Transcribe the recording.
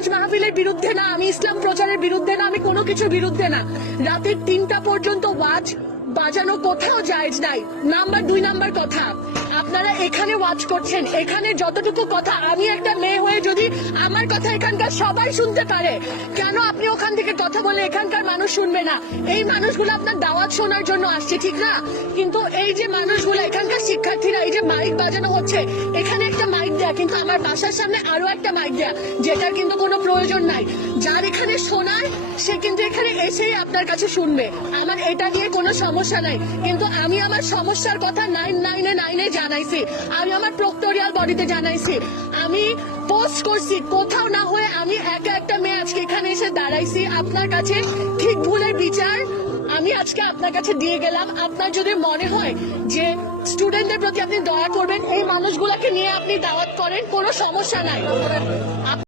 ওয়াজ মাহফিলের বিরুদ্ধে না, আমি ইসলাম প্রচারের বিরুদ্ধে না, আমি কোনো কিছুর বিরুদ্ধে না। রাতের 3টা পর্যন্ত ওয়াজ বাজানো কোথাও জায়েজ নাই। নাম্বার 2 নাম্বার কথা, আপনারা এখানে ওয়াজ করছেন, এখানে যতটুকু কথা, আমি একটা মেয়ে হয়ে যদি আমার কথা এখানকার সবাই শুনতে পারে, কেন আপনি ওখান থেকে কথা বলে এখানকার মানুষ শুনবে না? এই মানুষগুলো আপনার দাওয়াত শোনার জন্য আসছে, ঠিক না? কিন্তু এই যে মানুষগুলো এখানকার শিক্ষার্থীরা, এই যে মাইক বাজানো হচ্ছে, এখানে একটা মাইক দেয়া, কিন্তু আমার বাসার সামনে আরো একটা মাইক দেয়া, যেটার কিন্তু কোনো প্রয়োজন নাই। যার এখানে শোনায় সে কিন্তু এখানে এসেই আপনার কাছে শুনবে, আমার এটা নিয়ে কোনো সমস্যা নাই। কিন্তু আমি আমার সমস্যার কথা 999-এ জানাইছি, আমি আমার প্রক্টোরিয়াল বডিতে জানাইছি, আমি পোস্ট করছি, কোথাও না হয়ে আমি একা একটা মেয়ে আজকে এখানে এসে দাঁড়াইছি। আপনার কাছে ঠিক ভুলের বিচার আমি আজকে আপনার কাছে দিয়ে গেলাম। আপনার যদি মনে হয় যে স্টুডেন্টদের প্রতি আপনি দয়া করবেন, এই মানুষগুলোকে নিয়ে আপনি দাওয়াত করেন, কোনো সমস্যা নাই।